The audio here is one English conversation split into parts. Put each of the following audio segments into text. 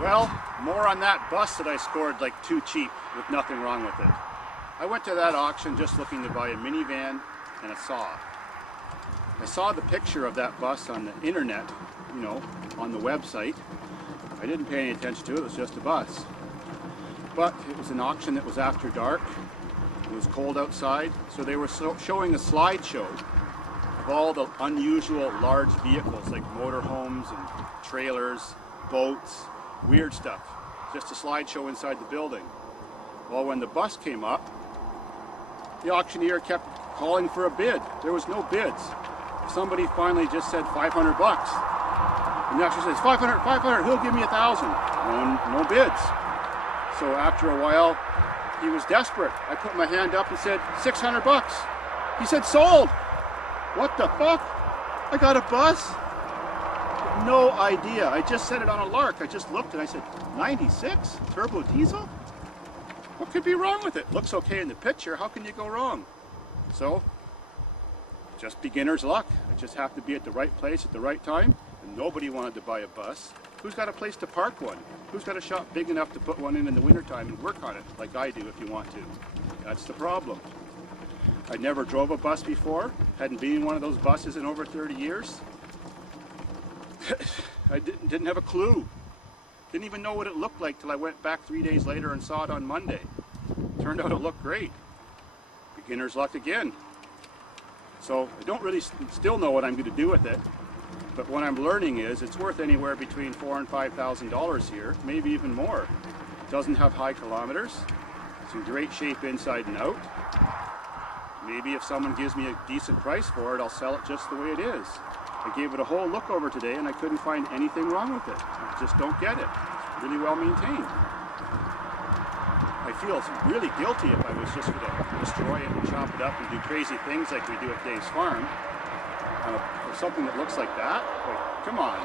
Well, more on that bus that I scored like too cheap with nothing wrong with it. I went to that auction just looking to buy a minivan and a saw. I saw the picture of that bus on the internet, you know, on the website. I didn't pay any attention to it, it was just a bus. But it was an auction that was after dark. It was cold outside, so they were showing a slideshow of all the unusual large vehicles like motorhomes and trailers, boats, weird stuff. Just a slideshow inside the building. Well, when the bus came up, the auctioneer kept calling for a bid. There was no bids. Somebody finally just said 500 bucks. And the auctioneer says, 500, 500, he'll give me 1,000. No bids. So after a while, he was desperate. I put my hand up and said, 600 bucks. He said, sold. What the fuck? I got a bus? No idea. I just said it on a lark. I just looked and I said, 96? Turbo diesel? What could be wrong with it? Looks okay in the picture. How can you go wrong? So, just beginner's luck. I just have to be at the right place at the right time. And nobody wanted to buy a bus. Who's got a place to park one? Who's got a shop big enough to put one in the wintertime and work on it, like I do if you want to? That's the problem. I never drove a bus before. Hadn't been in one of those buses in over 30 years. I didn't have a clue. Didn't even know what it looked like till I went back 3 days later and saw it on Monday. Turned out it looked great. Beginner's luck again. So I don't really still know what I'm going to do with it. But what I'm learning is it's worth anywhere between $4,000 and $5,000 here, maybe even more. It doesn't have high kilometers. It's in great shape inside and out. Maybe if someone gives me a decent price for it, I'll sell it just the way it is. I gave it a whole look over today and I couldn't find anything wrong with it. I just don't get it. It's really well maintained. I feel really guilty if I was just going to destroy it and chop it up and do crazy things like we do at Davidsfarm. For something that looks like that, like, come on.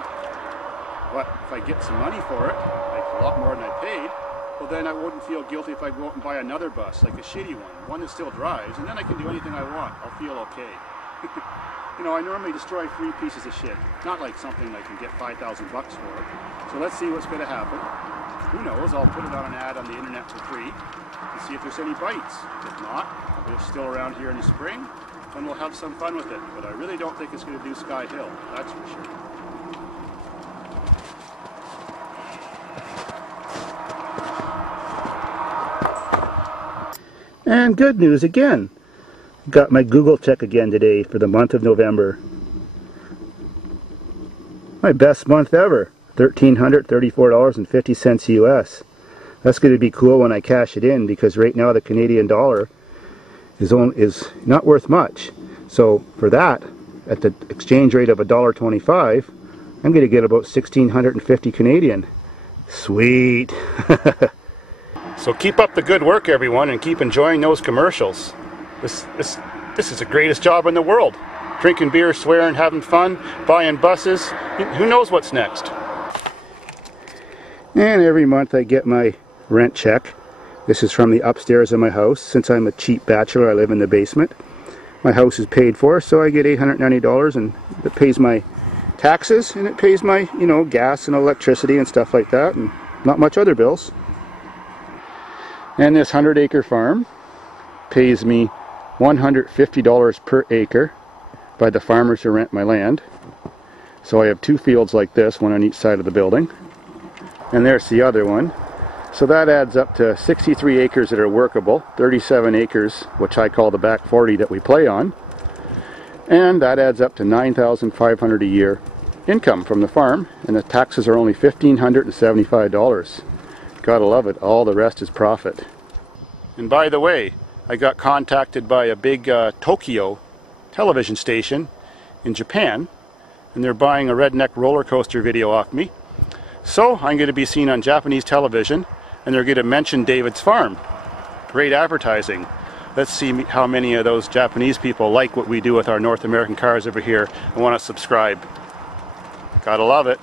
What, if I get some money for it, like a lot more than I paid, well then I wouldn't feel guilty if I go out and buy another bus, like a shitty one that still drives, and then I can do anything I want. I'll feel okay. You know, I normally destroy 3 pieces of shit, not like something I can get 5,000 bucks for. So let's see what's going to happen. Who knows, I'll put it on an ad on the internet for free and see if there's any bites. If not, if it's still around here in the spring, then we'll have some fun with it. But I really don't think it's going to do Sky Hill, that's for sure. And good news again. Got my Google check again today for the month of November. My best month ever. $1,334.50 US. That's going to be cool when I cash it in, because right now the Canadian dollar is not worth much. So for that, at the exchange rate of $1.25, I'm going to get about 1,650 Canadian. Sweet. So keep up the good work, everyone, and keep enjoying those commercials. This is the greatest job in the world. Drinking beer, swearing, having fun, buying buses. Who knows what's next? And every month I get my rent check. This is from the upstairs of my house. Since I'm a cheap bachelor, I live in the basement. My house is paid for, so I get $890, and it pays my taxes, and it pays my, you know, gas and electricity and stuff like that, and not much other bills. And this 100-acre farm pays me $150 per acre by the farmers who rent my land. So I have 2 fields like this, one on each side of the building. And there's the other one. So that adds up to 63 acres that are workable, 37 acres, which I call the back 40 that we play on. And that adds up to $9,500 a year income from the farm, and the taxes are only $1,575. Gotta love it, all the rest is profit. And by the way, I got contacted by a big Tokyo television station in Japan, and they're buying a redneck roller coaster video off me. So I'm going to be seen on Japanese television, and they're going to mention Davidsfarm. Great advertising. Let's see how many of those Japanese people like what we do with our North American cars over here and want to subscribe. Gotta love it.